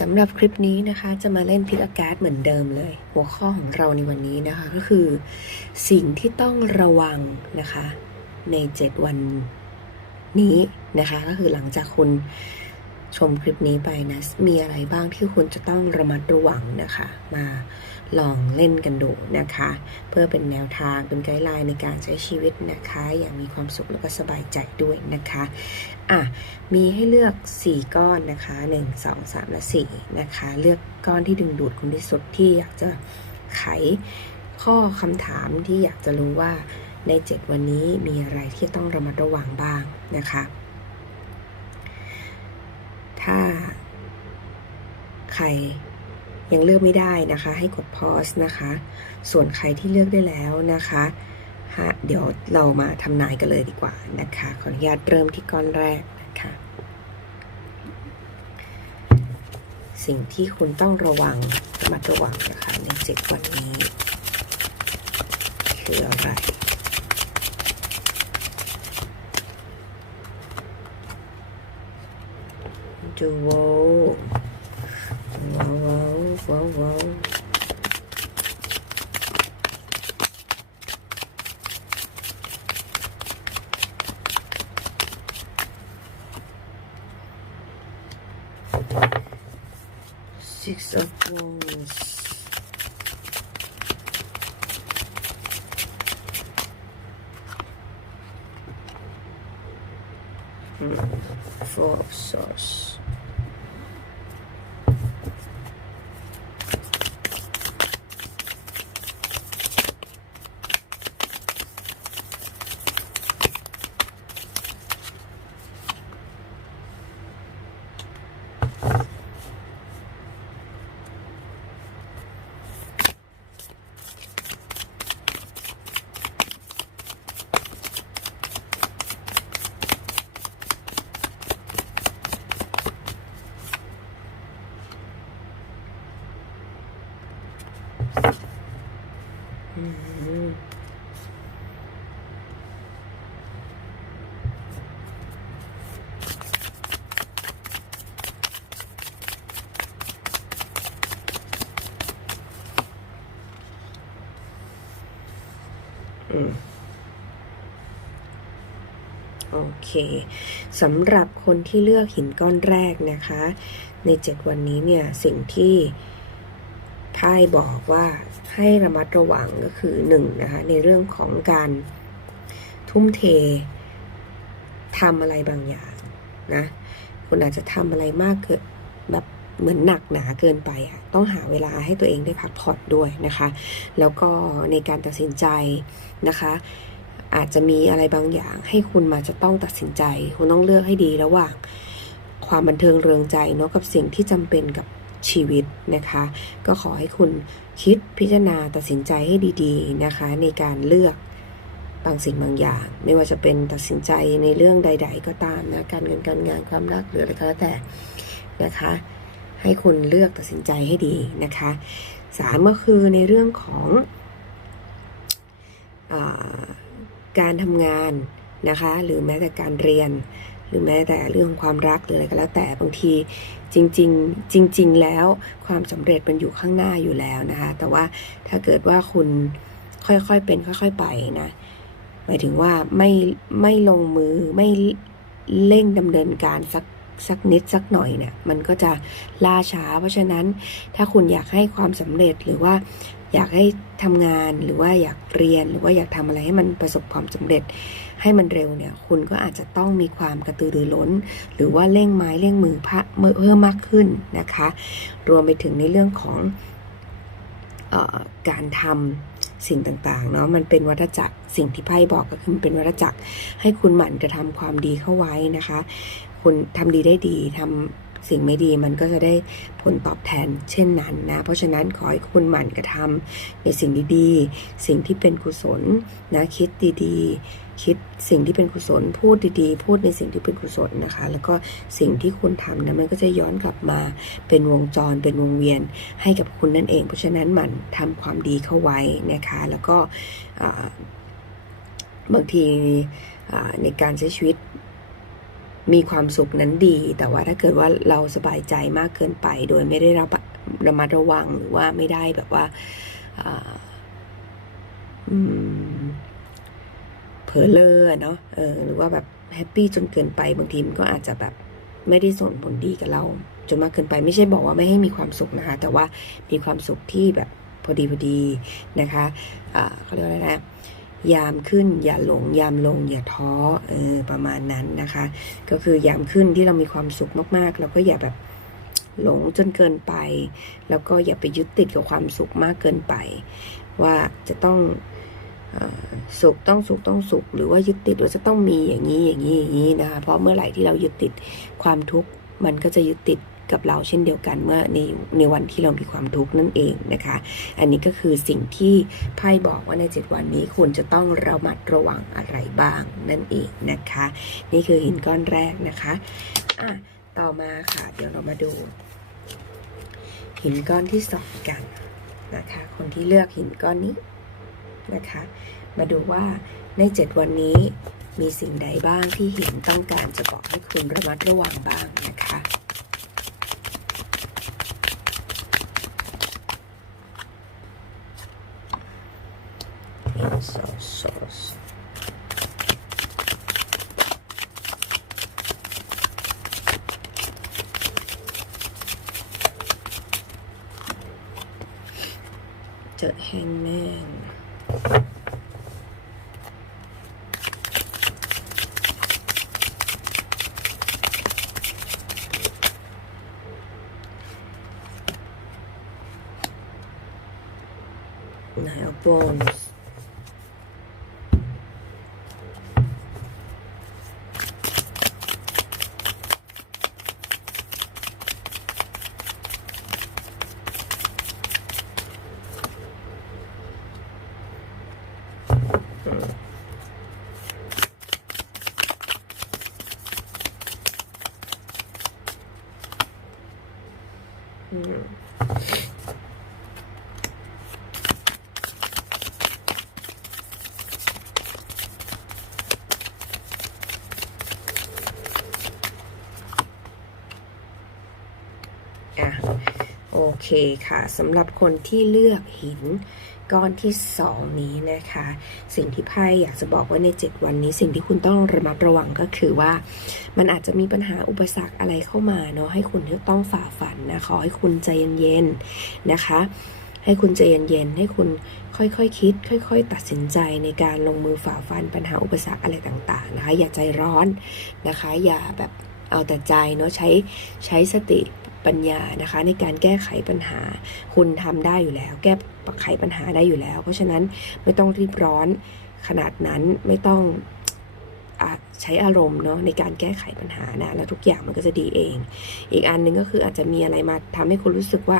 สำหรับคลิปนี้นะคะจะมาเล่นพิกอากาศเหมือนเดิมเลย หัวข้อของเราในวันนี้นะคะก็คือ สิ่งที่ต้องระวังนะคะ ใน 7 วันนี้นะคะ ก็คือหลังจากคุณ ชมคลิปนี้ไปนะ มีอะไรบ้างที่คุณจะต้องระมัดระวังนะคะ มาลองเล่นกันดูนะคะ เพื่อเป็นแนวทางเป็นไกด์ไลน์ในการใช้ชีวิตนะคะ อย่างมีความสุขแล้วก็สบายใจด้วยนะคะอะมีให้เลือก 4 ก้อนนะคะ 1 2 3 และ 4 นะคะ เลือกก้อนที่ดึงดูดคุณที่สุดที่อยากจะไขข้อคำถามที่อยากจะรู้ว่าใน 7 วันนี้มีอะไรที่ต้องระมัดระวังบ้างนะคะ ถ้า ใครยังเลือกไม่ได้นะคะ ให้กด pause นะคะ ส่วนใครที่เลือกได้แล้วนะคะฮะเดี๋ยวเรามาทำนายกันเลยดีกว่านะคะ ขออนุญาตเริ่มที่ก้อนแรกนะคะ สิ่งที่คุณต้องระวังระมัดระวังนะคะในเจ็ดวันนี้ คืออะไร ดูว้าวว้าวว้าวว้าว Six of Wands. Hmm, Four of Swords. Mhm. อืมโอเค สำหรับคนที่เลือกหินก้อนแรกนะคะ ใน 7 วันนี้เนี่ยสิ่งที่ไพ่บอกว่าให้ระมัดระวังก็คือหนึ่งนะคะในเรื่องของการทุ่มเททำอะไรบางอย่างนะคุณอาจจะทำอะไรมากเกินแบบเหมือนหนักหนาเกินไปอะต้องหาเวลาให้ตัวเองได้พักผ่อนด้วยนะคะ แล้วก็ในการตัดสินใจนะคะ อาจจะมีอะไรบางอย่างให้คุณมาจะต้องตัดสินใจ คุณต้องเลือกให้ดีระหว่าง ความบันเทิงเริงใจเนาะกับสิ่งที่จำเป็นกับชีวิตนะคะ ก็ขอให้คุณคิดพิจารณาตัดสินใจให้ดีๆนะคะ ในการเลือกบางสิ่งบางอย่าง ไม่ว่าจะเป็นตัดสินใจในเรื่องใด ๆ ก็ตามนะการเงินการงานความรักหรืออะไรก็แล้วแต่นะคะ ให้คุณเลือกตัดสินใจให้ดีนะคะสามก็คือในเรื่องของอา การทำงานนะคะ หรือแม้แต่การเรียน หรือแม้แต่เรื่องของความรักหรืออะไรก็แล้วแต่บางทีจริงๆจริง ๆ แล้วความสำเร็จมันอยู่ข้างหน้าอยู่แล้วนะคะ แต่ว่าถ้าเกิดว่าคุณค่อยๆเป็นค่อย ๆไปนะหมายถึงว่าไม่ไม่ลงมือไม่เร่งดำเนินการสัก สักนิดสักหน่อยเนี่ยมันก็จะล่าช้า เพราะฉะนั้นถ้าคุณอยากให้ความสำเร็จหรือว่าอยากให้ทำงานหรือว่าอยากเรียนหรือว่าอยากทำอะไรให้มันประสบความสำเร็จ ให้มันเร็วเนี่ยคุณก็อาจจะต้องมีความกระตือรือร้น หรือว่าเร่งไม้เร่งมือพะเพิ่มมากขึ้นนะคะ รวมไปถึงในเรื่องของออการทำสิ่งต่างๆเนาะมันเป็นวัฏจักรสิ่งที่ไพ่บอกก็คือมันเป็นวัฏจักรให้คุณหมั่นกระทำความดีเข้าไว้นะคะ คุณทำดีได้ดีทำสิ่งไม่ดีมันก็จะได้ผลตอบแทนเช่นนั้นนะ เพราะฉะนั้นขอให้คุณหมั่นกระทำในสิ่งดีๆ สิ่งที่เป็นกุศลนะคิดดีๆ คิดสิ่งที่เป็นกุศล พูดดีๆ พูดในสิ่งที่เป็นกุศลนะคะ แล้วก็สิ่งที่คุณทำนะมันก็จะย้อนกลับมาเป็นวงจรเป็นวงเวียนให้กับคุณนั่นเอง เพราะฉะนั้นหมั่นทำความดีเข้าไว้นะคะ แล้วก็บางทีในการใช้ชีวิต มีความสุขนั้นดี แต่ว่าถ้าเกิดว่าเราสบายใจมากเกินไป โดยไม่ได้รับระมัดระวังหรือว่าไม่ได้แบบว่าเผลอเลอเนาะเออหรือว่าแบบแฮปปี้จนเกินไปบางทีมันก็อาจจะแบบไม่ได้ส่งผลดีกับเรา จนมากเกินไปไม่ใช่บอกว่าไม่ให้มีความสุขนะคะ แต่ว่ามีความสุขที่แบบพอดีพอดีนะคะเขาเรียกว่าอะไรนะ ยามขึ้นอย่าหลง ยามลงอย่าท้อเออประมาณนั้นนะคะ ก็คือยามขึ้นที่เรามีความสุขมากๆแล้วก็อย่าแบบหลงจนเกินไป แล้วก็อย่าไปยึดติดกับความสุขมากเกินไป ว่าจะต้องสุขต้องสุขต้องสุข หรือว่ายึดติดว่าจะต้องมีอย่างนี้อย่างนี้อย่างนี้นะคะเพราะเมื่อไหร่ที่เรายึดติดความทุกข์มันก็จะยึดติด กับเราเช่นเดียวกันเมื่อในในวันที่เรามีความทุกข์นั่นเองนะคะ อันนี้ก็คือสิ่งที่ไพ่บอกว่าในเจ็ดวันนี้คุณจะต้องระมัดระวังอะไรบ้างนั่นเองนะคะ นี่คือหินก้อนแรกนะคะอะต่อมาค่ะ เดี๋ยวเรามาดู หินก้อนที่สองกันนะคะ คนที่เลือกหินก้อนนี้นะคะ มาดูว่าในเจ็ดวันนี้มีสิ่งใดบ้างที่หินต้องการจะบอกให้คุณระมัดระวังบ้างนะคะ bones. เคค่ะสำหรับคนที่เลือกหินก้อนที่สองนี้นะคะ สิ่งที่ไพ่อยากจะบอกว่าใน 7 วันนี้ สิ่งที่คุณต้องระมัดระวังก็คือว่า มันอาจจะมีปัญหาอุปสรรคอะไรเข้ามาเนาะให้คุณต้องฝ่าฟันนะขอให้คุณใจเย็นๆนะคะ ให้คุณใจเย็นๆให้คุณค่อยๆคคิด ค่อย ๆ ตัดสินใจในการลงมือฝ่าฟันปัญหาอุปสรรคอะไรต่างๆนะคะอย่าใจร้อนนะคะ อย่าแบบเอาแต่ใจเนาะใช้ใช้สติ ปัญญานะคะ ในการแก้ไขปัญหา คุณทำได้อยู่แล้ว แก้ไขปัญหาได้อยู่แล้ว เพราะฉะนั้นไม่ต้องรีบร้อนขนาดนั้นไม่ต้องอใช้อารมณ์เนาะในการแก้ไขปัญหานะแล้วทุกอย่างมันก็จะดีเอง อีกอันหนึ่งก็คืออาจจะมีอะไรมาทำให้คุณรู้สึกว่า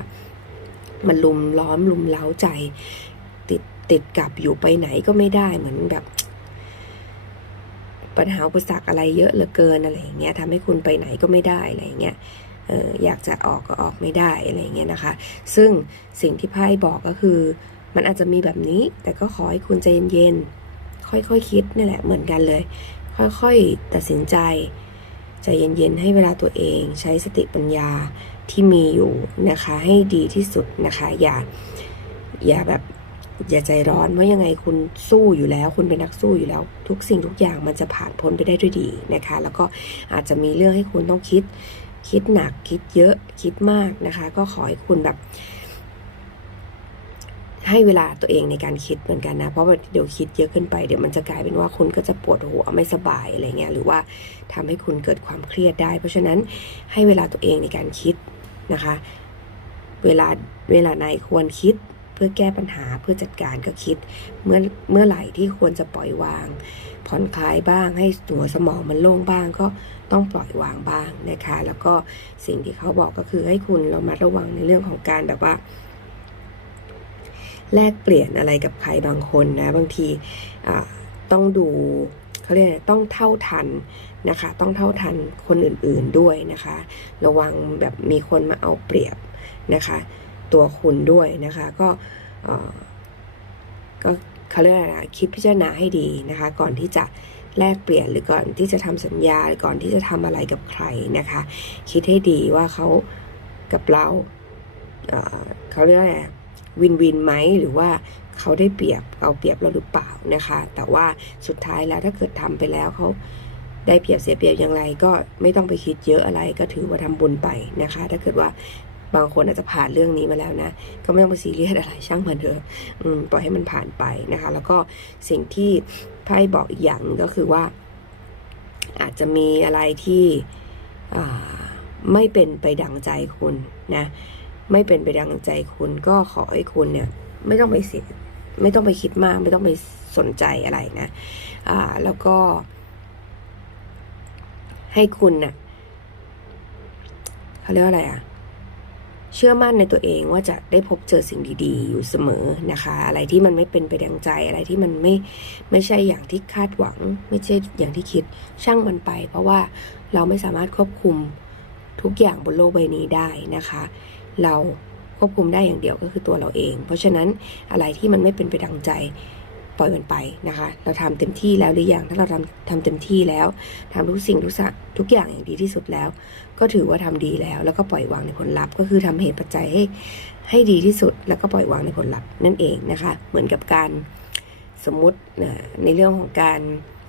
มันลุมล้อมลุมเล้าใจ ติดติดกับอยู่ไปไหนก็ไม่ได้เหมือนแบบปัญหาอุปสรรคอะไรเยอะเหลือเกินอะไรอย่างเงี้ยทำให้คุณไปไหนก็ไม่ได้อะไรอย่างเงี้ย อออยากจะออกก็ออกไม่ได้อะไรอย่างเงี้ยนะคะ ซึ่งสิ่งที่ไพ่บอกก็คือ มันอาจจะมีแบบนี้ แต่ก็ขอให้คุณใจเย็นๆค่อยๆคคิดนี่แหละเหมือนกันเลย ค่อยๆตัดสินใจใจเย็นๆให้เวลาตัวเองใช้สติปัญญาที่มีอยู่นะคะ ให้ดีที่สุดนะคะ อย่าอย่าแบบอย่าใจร้อนเพรายังไงคุณสู้อยู่แล้ว คุณเป็นนักสู้อยู่แล้ว ทุกสิ่งทุกอย่างมันจะผ่านพ้นไปได้ด้วยดีนะคะ แล้วก็อาจจะมีเรื่องให้คุณต้องคิด คิดหนักคิดเยอะคิดมากนะคะ ก็ขอให้คุณแบบ ให้เวลาตัวเองในการคิดเหมือนกันนะ เพราะว่าเดี๋ยวคิดเยอะขึ้นไปเดี๋ยวมันจะกลายเป็นว่าคุณก็จะปวดหัวไม่สบายอะไรเงี้ยหรือว่าทำให้คุณเกิดความเครียดได้ เพราะฉะนั้นให้เวลาตัวเองในการคิดนะคะ เวลาเวลาไหนควรคิด เพื่อแก้ปัญหาเพื่อจัดการก็คิด เมื่อเมื่อไหร่ที่ควรจะปล่อยวาง ผ่อนคลายบ้างให้ตัวสมองมันโล่งบ้างก็ต้องปล่อยวางบ้างนะคะ แล้วก็สิ่งที่เขาบอกก็คือให้คุณเรามาระวังในเรื่องของการแบบว่า แลกเปลี่ยนอะไรกับใครบางคนนะ บางทีต้องดูเขาเรียกอะไรต้องเท่าทันนะคะ ต้องเท่าทันคนอื่นๆด้วยนะคะ ระวังแบบมีคนมาเอาเปรียบนะคะ ตัวคุณด้วยนะคะ ก็เออก็เขาเรียกอะไรนะคิดพิจารณาให้ดีนะคะ ก่อนที่จะแลกเปลี่ยนหรือก่อนที่จะทำสัญญาหรือก่อนที่จะทำอะไรกับใครนะคะ คิดให้ดีว่าเขากับเราเออเขาเรียกว่าไงวินวินไหมหรือว่าเขาได้เปรียบเอาเปรียบเราหรือเปล่านะคะ แต่ว่าสุดท้ายแล้วถ้าเกิดทำไปแล้วเขาได้เปรียบเสียเปรียบอย่างไรก็ไม่ต้องไปคิดเยอะอะไรก็ถือว่าทำบุญไปนะคะ ถ้าเกิดว่า บางคนอาจจะผ่านเรื่องนี้มาแล้วนะ ก็ไม่ต้องไปซีเรียสอะไรช่างมันเถอะปล่อยให้มันผ่านไปนะคะ แล้วก็สิ่งที่ไพ่บอกอีกอย่างก็คือว่า อาจจะมีอะไรที่ไม่เป็นไปดังใจคุณนะ ไม่เป็นไปดังใจคุณก็ขอให้คุณเนี่ย ไม่ต้องไปเสียไม่ต้องไปคิดมาก ไม่ต้องไปสนใจอะไรนะอ่าแล้วก็ ให้คุณน่ะเขาเรียกว่าอะไรอะ เชื่อมั่นในตัวเองว่าจะได้พบเจอสิ่งดีๆ อยู่เสมอนะคะ อะไรที่มันไม่เป็นไปดังใจอะไรที่มันไม่ไม่ใช่อย่างที่คาดหวัง ไม่ใช่อย่างที่คิดช่างมันไป เพราะว่าเราไม่สามารถควบคุมทุกอย่างบนโลกใบนี้ได้นะคะ เราควบคุมได้อย่างเดียวก็คือตัวเราเอง เพราะฉะนั้นอะไรที่มันไม่เป็นไปดังใจ ปล่อยมันไปนะคะ เราทำเต็มที่แล้วหรือยังถ้าเราทำทำเต็มที่แล้วทำทุกสิ่งทุกสัทุกอย่างอย่างดีที่สุดแล้ว ก็ถือว่าทำดีแล้ว แล้วก็ปล่อยวางในผลลัพธ์ ก็คือทำเหตุปัจจัยให้ให้ดีที่สุด แล้วก็ปล่อยวางในผลลัพธ์นั่นเองนะคะ เหมือนกับการสมมุตินะในเรื่องของการ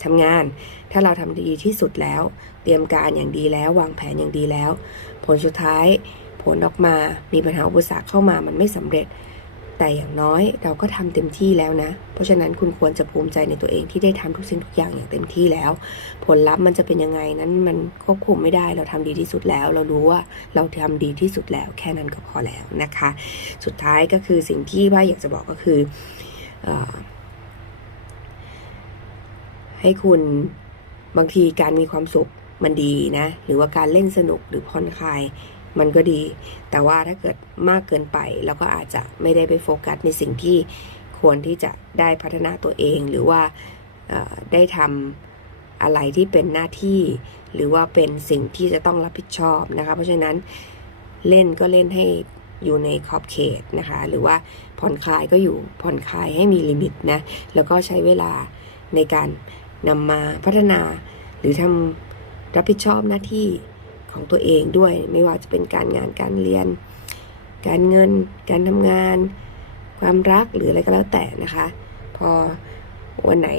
ทำงาน ถ้าเราทำดีที่สุดแล้ว เตรียมการอย่างดีแล้ว วางแผนอย่างดีแล้ว ผลสุดท้ายผลออกมามีปัญหาอุปสรรคเข้ามามันไม่สำเร็จ แต่อย่างน้อยเราก็ทำเต็มที่แล้วนะ เพราะฉะนั้นคุณควรจะภูมิใจในตัวเองที่ได้ทำทุกสิ่งทุกอย่างอย่างเต็มที่แล้ว ผลลัพธ์มันจะเป็นยังไงนั้นมันควบคุมไม่ได้เราทำดีที่สุดแล้ว เรารู้ว่าเราทำดีที่สุดแล้ว แค่นั้นก็พอแล้วนะคะ สุดท้ายก็คือสิ่งที่ว่าอยากจะบอกก็คือเออให้คุณบางทีการมีความสุขมันดีนะ หรือว่าการเล่นสนุกหรือผ่อนคลาย มันก็ดี แต่ว่าถ้าเกิดมากเกินไปเราก็อาจจะไม่ได้ไปโฟกัสในสิ่งที่ควรที่จะได้พัฒนาตัวเอง หรือว่าได้ทำอะไรที่เป็นหน้าที่ หรือว่าเป็นสิ่งที่จะต้องรับผิดชอบนะคะ เพราะฉะนั้นเล่นก็เล่นให้อยู่ในขอบเขตนะคะ หรือว่าผ่อนคลายก็อยู่ผ่อนคลายให้มีลิมิตนะ แล้วก็ใช้เวลาในการนำมาพัฒนา หรือทำรับผิดชอบหน้าที่ ของตัวเองด้วย ไม่ว่าจะเป็นการงานการเรียน การเงิน การทำงาน ความรักหรืออะไรก็แล้วแต่นะคะ พอวันไหน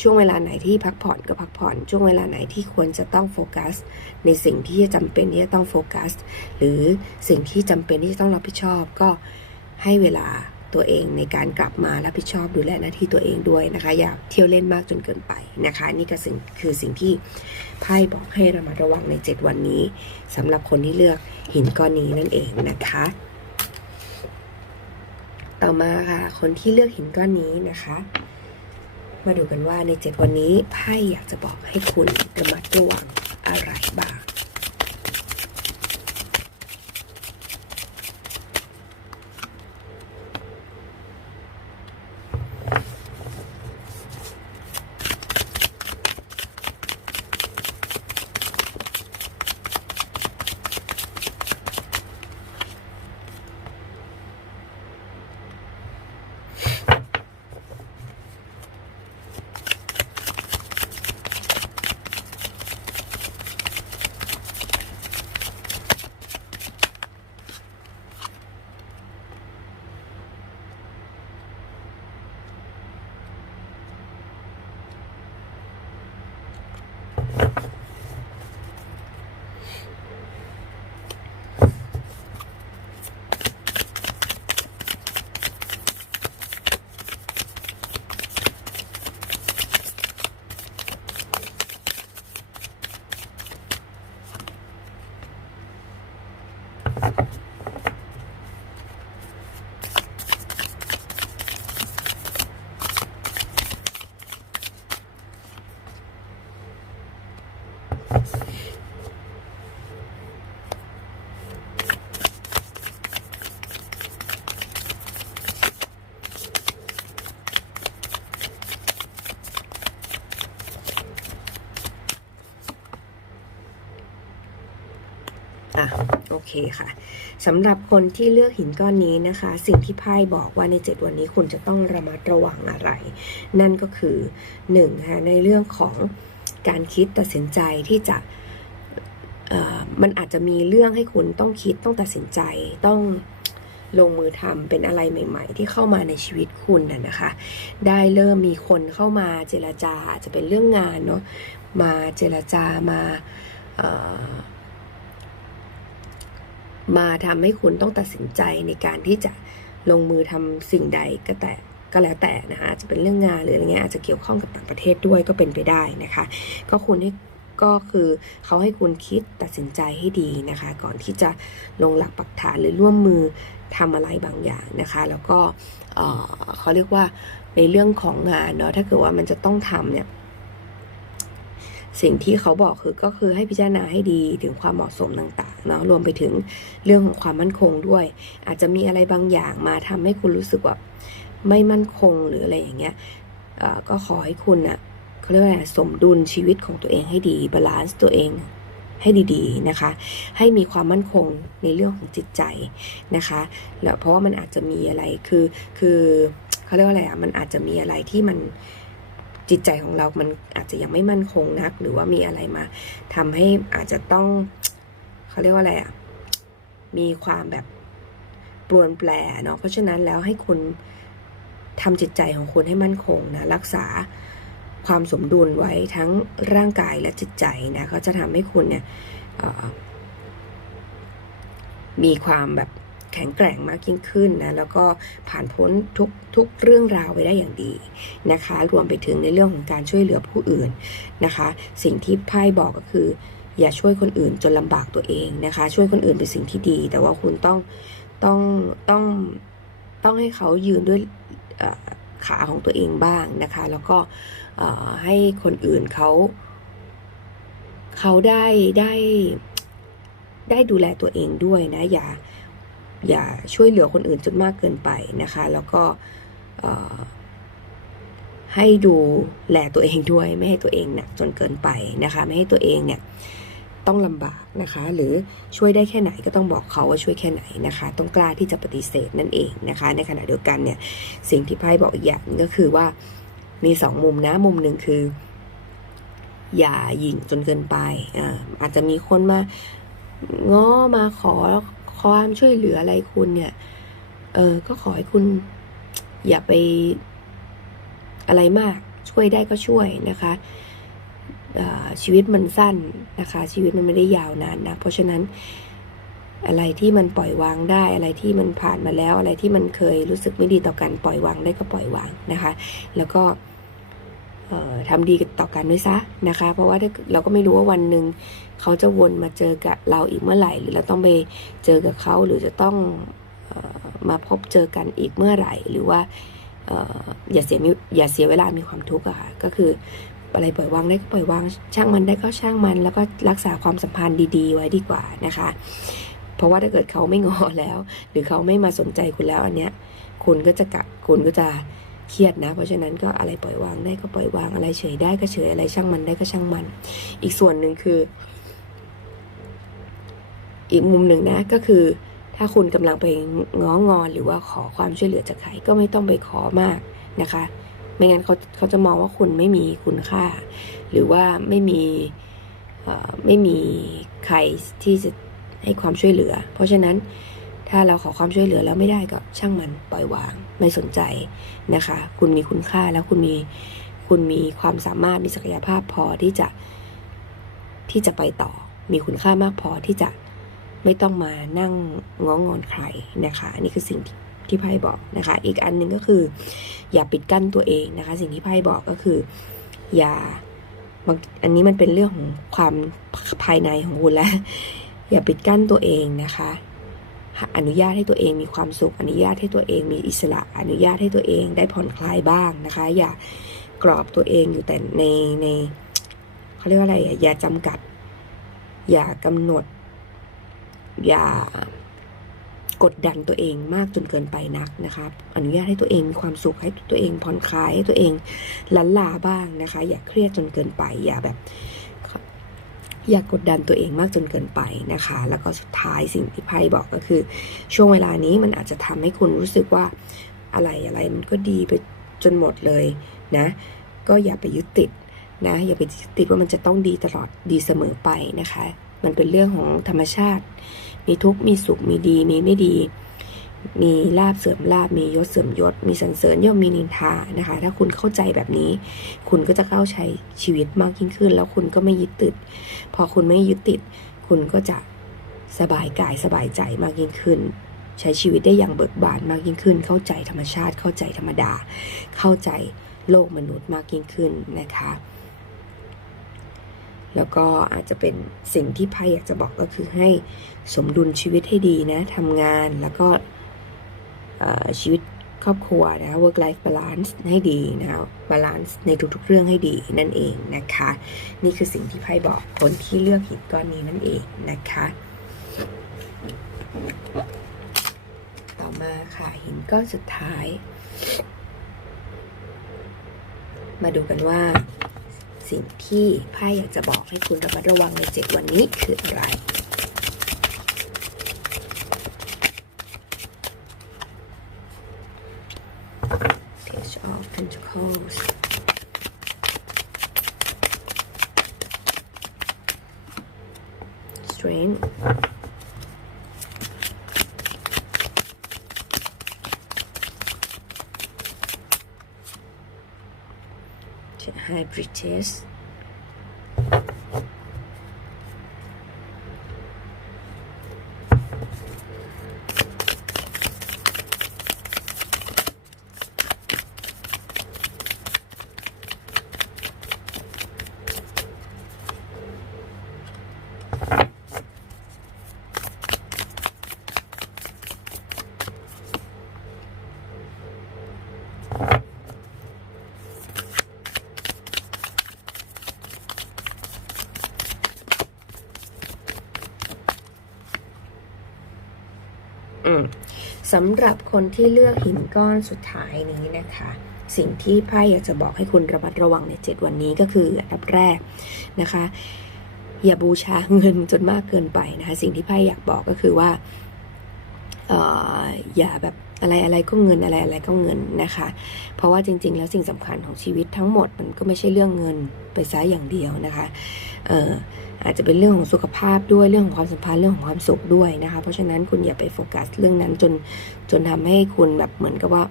ช่วงเวลาไหนที่พักผ่อนก็พักผ่อน ช่วงเวลาไหนที่ควรจะต้องโฟกัส ในสิ่งที่จำเป็นที่จะต้องโฟกัส หรือสิ่งที่จำเป็นที่จะต้องรับผิดชอบก็ให้เวลา ตัวเองในการกลับมารับผิดชอบดูแลหน้าที่ตัวเองด้วยนะคะ อย่าเที่ยวเล่นมากจนเกินไปนะคะ นี่ก็สิ่งคือสิ่งที่ไพ่บอกให้ระมัดระวังใน 7 วันนี้สำหรับคนที่เลือกหินก้อนนี้นั่นเองนะคะ ต่อมาค่ะ คนที่เลือกหินก้อนนี้นะคะ มาดูกันว่าใน 7 วันนี้ไพ่อยากจะบอกให้คุณระมัดระวังอะไรบ้าง อ อะโอ เคค่ะสำหรับคนที่เลือกหินก้อนนี้นะคะ สิ่งที่ไพ่บอกว่าใน 7 วันนี้คุณจะต้องระมัดระวังอะไร นั่นก็คือ1ค่ะในเรื่องของการคิดตัดสินใจที่จะมันอาจจะมีเรื่องให้คุณต้องคิดต้องตัดสินใจต้องลงมือทำเป็นอะไรใหม่ ๆ ที่เข้ามาในชีวิตคุณน่ะนะคะ ได้เริ่มมีคนเข้ามาเจรจาอาจจะเป็นเรื่องงานเนาะมาเจรจามา มาทำให้คุณต้องตัดสินใจในการที่จะลงมือทำสิ่งใดก็แต่ก็แล้วแต่นะคะจะเป็นเรื่องงานหรืออะไรเงี้ยอาจจะเกี่ยวข้องกับต่างประเทศด้วยก็เป็นไปได้นะคะ ก็คุณให้ก็คือเขาให้คุณคิดตัดสินใจให้ดีนะคะ ก่อนที่จะลงหลักปักฐานหรือร่วมมือทำอะไรบางอย่างนะคะ แล้วก็เขาเรียกว่าในเรื่องของงานเนาะถ้าเกิดว่ามันจะต้องทำเนี่ย สิ่งที่เขาบอกคือก็คือให้พิจารณาให้ดีถึงความเหมาะสมต่างๆเนาะรวมไปถึงเรื่องของความมั่นคงด้วย อาจจะมีอะไรบางอย่างมาทำให้คุณรู้สึกว่าไม่มั่นคงหรืออะไรอย่างเงี้ยก็ขอให้คุณอะเขาเรียกว่าอะไรสมดุลชีวิตของตัวเองให้ดีบาลานซ์ตัวเองให้ดีๆนะคะ ให้มีความมั่นคงในเรื่องของจิตใจนะคะแล้วเพราะว่ามันอาจจะมีอะไรคือคือเขาเรียกว่าอะไรอะมันอาจจะมีอะไรที่มัน จิตใจของเรามันอาจจะยังไม่มั่นคงนัก หรือว่ามีอะไรมาทำให้อาจจะต้องเขาเรียกว่าอะไรอะมีความแบบปรวนแปรเนาะเพราะฉะนั้นแล้วให้คุณทำจิตใจของคุณให้มั่นคงนะรักษาความสมดุลไว้ทั้งร่างกายและจิตใจนะก็จะทำให้คุณเนี่ยมีความแบบ แข็งแกร่งมากยิ่งขึ้นนะแล้วก็ผ่านพ้นทุกทุกเรื่องราวไปได้อย่างดีนะคะ รวมไปถึงในเรื่องของการช่วยเหลือผู้อื่นนะคะ สิ่งที่ไพ่บอกก็คือ อย่าช่วยคนอื่นจนลำบากตัวเองนะคะ ช่วยคนอื่นเป็นสิ่งที่ดี แต่ว่าคุณต้องต้องต้องต้องให้เขายืนด้วยขาของตัวเองบ้างนะคะ แล้วก็ให้คนอื่นเขาเขาได้ได้ได้ดูแลตัวเองด้วยนะ อย่า อย่าช่วยเหลือคนอื่นจนมากเกินไปนะคะ แล้วก็ให้ดูแลตัวเองด้วย ไม่ให้ตัวเองหนักจนเกินไปนะคะ ไม่ให้ตัวเองเนี่ยต้องลำบากนะคะ หรือช่วยได้แค่ไหนก็ต้องบอกเขาว่าช่วยแค่ไหนนะคะ ต้องกล้าที่จะปฏิเสธนั่นเองนะคะ ในขณะเดียวกันเนี่ยสิ่งที่ไพ่บอกอีกอย่างก็คือว่ามีสองมุมนะมุมหนึ่งคือ อย่าหยิ่งจนเกินไปอ่าอาจจะมีคนมาง้อมาขอ ความช่วยเหลืออะไรคุณเนี่ย เออก็ขอให้คุณอย่าไปอะไรมาก ช่วยได้ก็ช่วยนะคะชีวิตมันสั้นนะคะ ชีวิตมันไม่ได้ยาวนานนะ เพราะฉะนั้นอะไรที่มันปล่อยวางได้อะไรที่มันผ่านมาแล้ว อะไรที่มันเคยรู้สึกไม่ดีต่อกันปล่อยวางได้ก็ปล่อยวางนะคะ แล้วก็ ทำดีต่อกันด้วยซะนะคะ เพราะว่าเราก็ไม่รู้ว่าวันหนึ่งเขาจะวนมาเจอกับเราอีกเมื่อไหร่ หรือเราต้องไปเจอกับเขาหรือจะต้องออมาพบเจอกันอีกเมื่อไหร่ หรือว่าอย่าเสียอย่าเสียเวลามีความทุกข์อะค่ะก็คืออะไรปล่อยวางได้ก็ปล่อยวางช่างมันได้ก็ช่างมัน แล้วก็รักษาความสัมพันธ์ดี ๆ ไว้ดีกว่านะคะ เพราะว่าถ้าเกิดเขาไม่งอแล้ว หรือเขาไม่มาสนใจคุณแล้วอันเนี้ยคุณก็จะกะคุณก็จะ เครียดนะ เพราะฉะนั้นก็อะไรปล่อยวางได้ก็ปล่อยวางอะไรเฉยได้ก็เฉยอะไรช่างมันได้ก็ช่างมัน อีกส่วนหนึ่งคือ อีกมุมหนึ่งนะก็คือ ถ้าคุณกำลังไปง้องอนหรือว่าขอความช่วยเหลือจากใครก็ไม่ต้องไปขอมากนะคะ ไม่งั้นเขาเขาจะมองว่าคุณไม่มีคุณค่า หรือว่าไม่มีไม่มีใครที่จะให้ความช่วยเหลือ เพราะฉะนั้น ถ้าเราขอความช่วยเหลือแล้วไม่ได้ก็ช่างมันปล่อยวางไม่สนใจนะคะ คุณมีคุณค่าแล้วคุณมีคุณมีความสามารถมีศักยภาพพอที่จะที่จะไปต่อ มีคุณค่ามากพอที่จะไม่ต้องมานั่งง้องอนใครนะคะอันนี่คือสิ่งที่ที่ไพ่บอกนะคะ อีกอันหนึ่งก็คือ อย่าปิดกั้นตัวเองนะคะ สิ่งที่ไพ่บอกก็คือ อย่าบางอันนี้มันเป็นเรื่องของความภายในของคุณแล้ว อย่าปิดกั้นตัวเองนะคะ อนุญาตให้ตัวเองมีความสุข อนุญาตให้ตัวเองมีอิสระ อนุญาตให้ตัวเองได้ผ่อนคลายบ้างนะคะ อย่ากรอบตัวเองอยู่แต่ในในเขาเรียกว่าอะไรอย่าจำกัด อย่ากำหนด อย่ากดดันตัวเองมากจนเกินไปนักนะคะอนุญาตให้ตัวเองมีความสุขให้ตัวเองผ่อนคลายให้ตัวเองลันลาบ้างนะคะ อย่าเครียดจนเกินไปอย่าแบบ อย่ากกดดันตัวเองมากจนเกินไปนะคะ แล้วก็สุดท้ายสิ่งที่ไพ่บอกก็คือ ช่วงเวลานี้มันอาจจะทำให้คุณรู้สึกว่าอะไรอะไรมันก็ดีไปจนหมดเลยนะ ก็อย่าไปยึดติดนะ อย่าไปยึดติดว่ามันจะต้องดีตลอดดีเสมอไปนะคะ มันเป็นเรื่องของธรรมชาติ มีทุกข์มีสุขมีดีมีไม่ดี มีลาบเสื่อมลาบมียศเสื่อมยศ มีสรรเสริญย่อมมีนินทานะคะ ถ้าคุณเข้าใจแบบนี้ คุณก็จะเข้าใช้ชีวิตมากยิ่งขึ้น แล้วคุณก็ไม่ยึดติด พอคุณไม่ยึดติด คุณก็จะสบายกายสบายใจมากยิ่งขึ้น ใช้ชีวิตได้อย่างเบิกบานมากยิ่งขึ้น เข้าใจธรรมชาติ เข้าใจธรรมดา เข้าใจโลกมนุษย์มากยิ่งขึ้นนะคะ แล้วก็อาจจะเป็นสิ่งที่ไพ่อยากจะบอกก็คือให้สมดุลชีวิตให้ดีนะทำงานแล้วก็ ชีวิตครอบครัวนะ work life balance ให้ดีนะ balance ในทุกๆเรื่องให้ดีนั่นเองนะคะ นี่คือสิ่งที่ไพ่บอกคนที่เลือกหินก้อนนี้นั่นเองนะคะ ต่อมาค่ะหินก้อนสุดท้าย มาดูกันว่าสิ่งที่ไพ่อยากจะบอกให้คุณระมัดระวังใน7วันนี้คืออะไร Pentacles Strength High British สำหรับคนที่เลือกหินก้อนสุดท้ายนี้นะคะ สิ่งที่ไพ่อยากจะบอกให้คุณระมัดระวังใน 7 วันนี้ก็คืออันดับแรกนะคะ อย่าบูชาเงินจนมากเกินไปนะคะ สิ่งที่ไพ่อยากบอกก็คือว่า อย่าแบบอะไรอะไรก็เงินอะไรอะไรก็เงินนะคะ เพราะว่าจริง ๆ แล้วสิ่งสำคัญของชีวิตทั้งหมดมันก็ไม่ใช่เรื่องเงินไปซะอย่างเดียวนะคะเอออาจจะเป็นเรื่องของสุขภาพด้วยเรื่องของความสัมพันธ์เรื่องของความสุขด้วยนะคะ เพราะฉะนั้นคุณอย่าไปโฟกัสเรื่องนั้นจนจนทำให้คุณแบบเหมือนกับว่า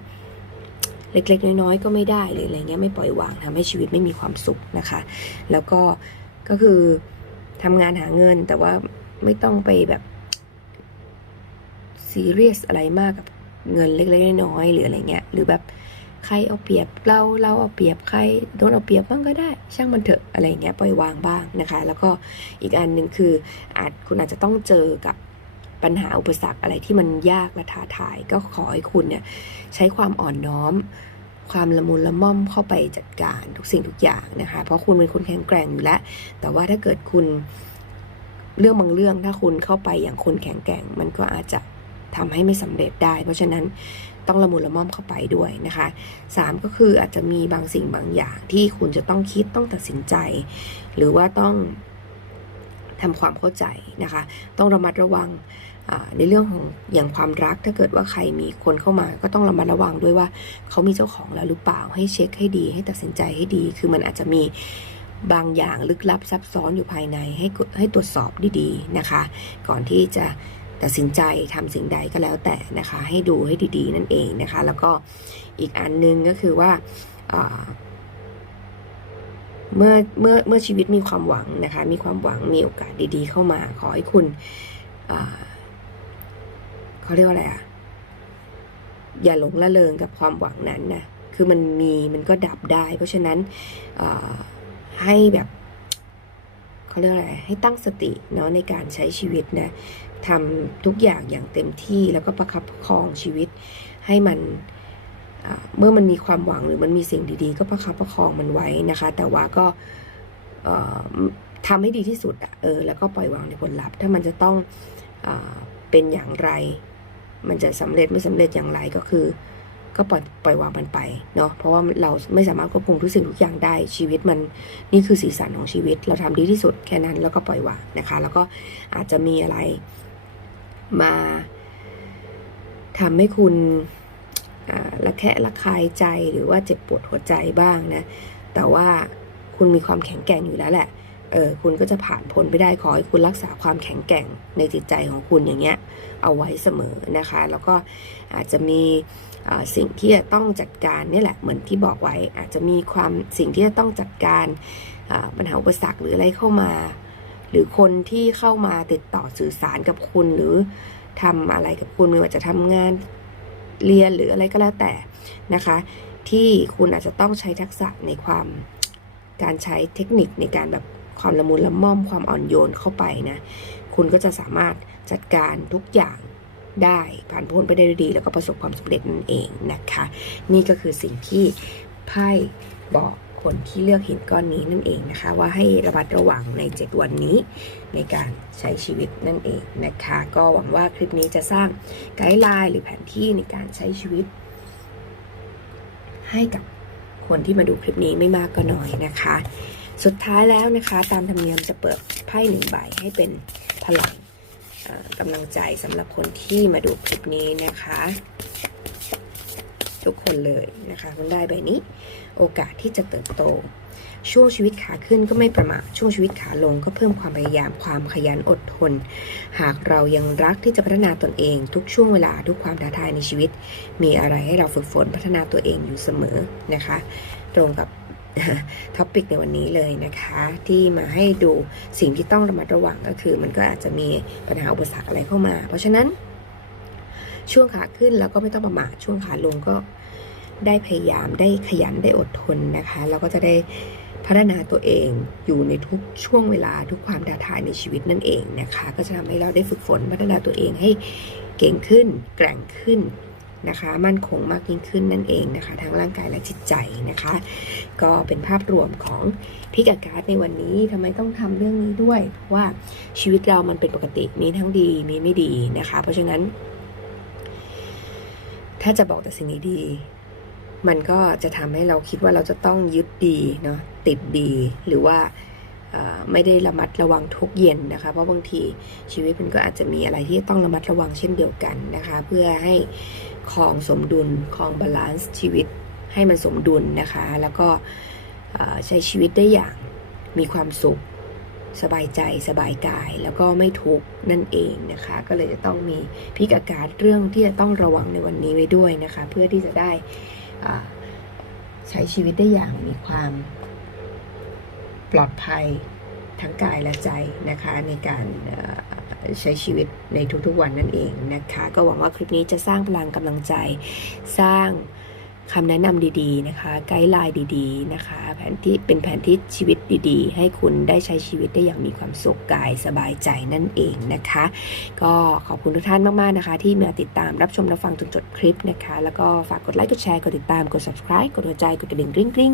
เล็ก ๆ น้อยๆก็ไม่ได้เลยอะไรเงี้ยไม่ปล่อยวางทำให้ชีวิตไม่มีความสุขนะคะ แล้วก็ก็คือทำงานหาเงินแต่ว่าไม่ต้องไปแบบ ซีเรียสอะไรมากกับเงินเล็กๆน้อยๆหรืออะไรเงี้ยหรือแบบใครเอาเปรียบเราเราเอาเปรียบใครโดนเอาเปรียบบ้างก็ได้ ช่างมันเถอะอะไรเงี้ยปล่อยวางบ้างนะคะ แล้วก็อีกอันหนึ่งคืออาจคุณอาจจะต้องเจอกับปัญหาอุปสรรคอะไรที่มันยากและท้าทาย ก็ขอให้คุณเนี่ยใช้ความอ่อนน้อม ความละมุนละม่อมเข้าไปจัดการทุกสิ่งทุกอย่างนะคะ เพราะคุณเป็นคนแข็งแกร่งอยู่แล้ว แต่ว่าถ้าเกิดคุณเรื่องบางเรื่องถ้าคุณเข้าไปอย่างคนแข็งแกร่ง มันก็อาจจะ ทำให้ไม่สำเร็จได้ เพราะฉะนั้นต้องละมุนละม่อมเข้าไปด้วยนะคะสามก็คืออาจจะมีบางสิ่งบางอย่างที่คุณจะต้องคิดต้องตัดสินใจ หรือว่าต้องทำความเข้าใจนะคะ ต้องระมัดระวังในเรื่องของอย่างความรักถ้าเกิดว่าใครมีคนเข้ามา ก็ต้องระมัดระวังด้วยว่าเขามีเจ้าของแล้วหรือเปล่าให้เช็คให้ดี ให้ตัดสินใจให้ดี คือมันอาจจะมีบางอย่างลึกลับซับซ้อนอยู่ภายในให้ให้ตรวจสอบดีๆนะคะ ก่อนที่จะ ตัดสินใจทำสิ่งใดก็แล้วแต่นะคะ ให้ดูให้ดีๆ นั่นเองนะคะ แล้วก็อีกอันนึงก็คือว่าเมื่อเมื่อเมื่อชีวิตมีความหวังนะคะ มีความหวังมีโอกาสดีๆ เข้ามา ขอให้คุณเขาเรียกว่าอะไรอะอย่าหลงละเลงกับความหวังนั้นนะคือมันมีมันก็ดับได้ เพราะฉะนั้นให้แบบเขาเรียกว่าอะไรให้ตั้งสติเนาะในการใช้ชีวิตนะ ทำทุกอย่างอย่างเต็มที่แล้วก็ประคับประคองชีวิตให้มันเมื่อมันมีความหวังหรือมันมีสิ่งดีๆ ก็ประคับประคองมันไว้นะคะ แต่ว่าก็ทำให้ดีที่สุดเออแล้วก็ปล่อยวางในผลลัพธ์ถ้ามันจะต้องอเป็นอย่างไร มันจะสำเร็จไม่สำเร็จอย่างไรก็คือ ก็ปล่อยปล่อยวางมันไปเนาะเพราะว่าเราไม่สามารถควบคุมทุกสิ่งทุกอย่างได้ชีวิตมันนี่คือสีสันของชีวิต เราทำดีที่สุดแค่นั้นแล้วก็ปล่อยวางนะคะ แล้วก็อาจจะมีอะไร มาทำให้คุณอ่าละแคะละคายใจหรือว่าเจ็บปวดหัวใจบ้างนะ แต่ว่าคุณมีความแข็งแกร่งอยู่แล้วแหละ เออคุณก็จะผ่านพ้นไปได้ขอให้คุณรักษาความแข็งแกร่งในจิตใจของคุณอย่างเงี้ยเอาไว้เสมอนะคะ แล้วก็อาจจะมีสิ่งที่จะต้องจัดการนี่แหละเหมือนที่บอกไว้ อาจจะมีความสิ่งที่จะต้องจัดการปัญหาอุปสรรคหรืออะไรเข้ามา หรือคนที่เข้ามาติดต่อสื่อสารกับคุณหรือทำอะไรกับคุณไม่ว่าจะทำงานเรียนหรืออะไรก็แล้วแต่นะคะ ที่คุณอาจจะต้องใช้ทักษะในความการใช้เทคนิคในการแบบความละมุนละม่อมความอ่อนโยนเข้าไปนะ คุณก็จะสามารถจัดการทุกอย่างได้ผ่านพ้นไปได้ดี แล้วก็ประสบความสำเร็จนั่นเองนะคะ นี่ก็คือสิ่งที่ไพ่บอก คนที่เลือกหินก้อนนี้นั่นเองนะคะ ว่าให้ระมัดระวังใน 7 วันนี้ ในการใช้ชีวิตนั่นเองนะคะ ก็หวังว่าคลิปนี้จะสร้างไกด์ไลน์หรือแผนที่ในการใช้ชีวิต ให้กับคนที่มาดูคลิปนี้ไม่มากก็น้อยนะคะ สุดท้ายแล้วนะคะตามธรรมเนียมจะเปิดไพ่หนึ่งใบให้เป็นพลังกำลังใจสำหรับคนที่มาดูคลิปนี้นะคะ ทุกคนเลยนะคะคุณได้ใบนี้ โอกาสที่จะเติบโต ช่วงชีวิตขาขึ้นก็ไม่ประมาทช่วงชีวิตขาลงก็เพิ่มความพยายามความขยันอดทน หากเรายังรักที่จะพัฒนาตนเอง ทุกช่วงเวลาทุกความท้าทายในชีวิต มีอะไรให้เราฝึกฝนพัฒนาตัวเองอยู่เสมอนะคะ ตรงกับท็อปิกในวันนี้เลยนะคะ ที่มาให้ดูสิ่งที่ต้องระมัดระวังก็คือ มันก็อาจจะมีปัญหาอุปสรรคอะไรเข้ามา เพราะฉะนั้นช่วงขาขึ้นเราก็ไม่ต้องประมาทช่วงขาลงก็ ได้พยายามได้ขยันได้อดทนนะคะแล้วก็จะได้พัฒนาตัวเองอยู่ในทุกช่วงเวลาทุกความท้าทายในชีวิตนั่นเองนะคะ ก็จะทำให้เราได้ฝึกฝนพัฒนาตัวเองให้เก่งขึ้น แกร่งขึ้นนะคะ มั่นคงมากยิ่งขึ้นนั่นเองนะคะ ทั้งร่างกายและจิตใจนะคะ ก็เป็นภาพรวมของพิกาการ์ดในวันนี้ทำไมต้องทำเรื่องนี้ด้วยเพราะว่าชีวิตเรามันเป็นปกติมีทั้งดีมีไม่ดีนะคะ เพราะฉะนั้น ถ้าจะบอกแต่สิ่งดีๆ มันก็จะทำให้เราคิดว่าเราจะต้องยึดดีเนาะติดดีหรือว่าไม่ได้ระมัดระวังทุกเย็นนะคะ เพราะบางทีชีวิตมันก็อาจจะมีอะไรที่ต้องระมัดระวังเช่นเดียวกันนะคะ เพื่อให้ครองสมดุลครองบาลานซ์ชีวิตให้มันสมดุลนะคะ แล้วก็ใช้ชีวิตได้อย่างมีความสุขสบายใจสบายกายแล้วก็ไม่ทุกข์นั่นเองนะคะ ก็เลยจะต้องมีพิกอาการเรื่องที่จะต้องระวังในวันนี้ไว้ด้วยนะคะ เพื่อที่จะได้ ใช้ชีวิตได้อย่างมีความปลอดภัยทั้งกายและใจนะคะในการใช้ชีวิตในทุกๆวันนั่นเองนะคะ ก็หวังว่าคลิปนี้จะสร้างพลังกำลังใจสร้าง คำแนะนำดีๆนะคะ ไกด์ไลน์ดีๆนะคะ แผนที่เป็นแผนที่ชีวิตดีๆ ให้คุณได้ใช้ชีวิตได้อย่างมีความสุขกายสบายใจนั่นเองนะคะ ก็ขอบคุณทุกท่านมากๆนะคะ ที่มาติดตามรับชมรับฟังจนจบคลิปนะคะ แล้วก็ฝากกดไลค์กดแชร์กดติดตามกด subscribe กดหัวใจกดกระดิ่งกริ๊งกริ๊ง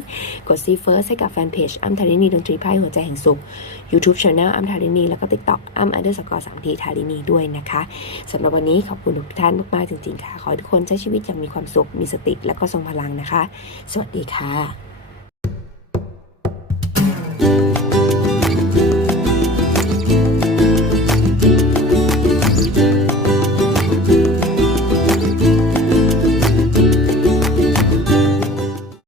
กด see first ให้กับแฟนเพจอ้ำธารินีดนตรีไพ่หัวใจแห่งสุข YouTube Channel อ้ำธารินีแล้วก็ TikTok อ้ำ underscore สามทีธารินีด้วยนะคะสำหรับวันนี้ขอบคุณทุกท่านมากๆจริงๆค่ะขอให้ทุกคนใช้ชีวิตอย่างมีความสุขมีสติและก็ทรงพลังนะคะ สวัสดีค่ะ